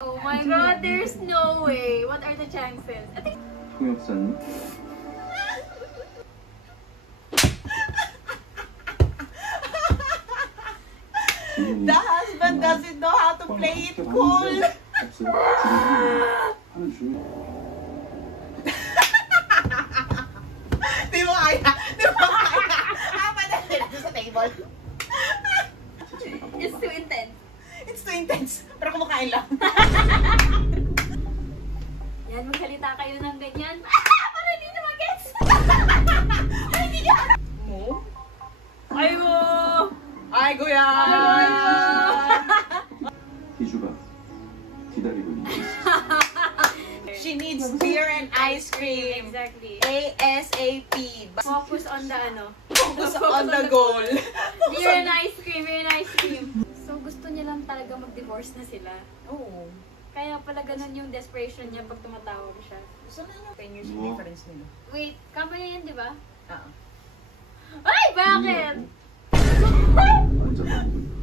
Oh my god, there's no way. What are the chances? 통역사님. The husband doesn't know how to play it cool. Di mo kaya? Di mo kaya? Padalhin ito sa table. It's too intense. It's too intense. Pero kumakain lang. Yan, magsalita kayo ng ganyan. Para hindi na mag-gets. Ay, hindi niya. Mo? Ay mo. Ay, kuya! 기주가 기다리고 있는 She needs beer and ice cream. Exactly. ASAP. Focus on the ano. Focus on the goal. Beer and ice cream, beer and ice cream. So gusto niya lang talaga mag-divorce na sila. Oo. Kaya pala ganun yung desperation niya pag tumatawag siya. Gusto na yung 10 years difference nila. Wait, company yan, di ba? Oo. Ay, bakit? 앉아가지고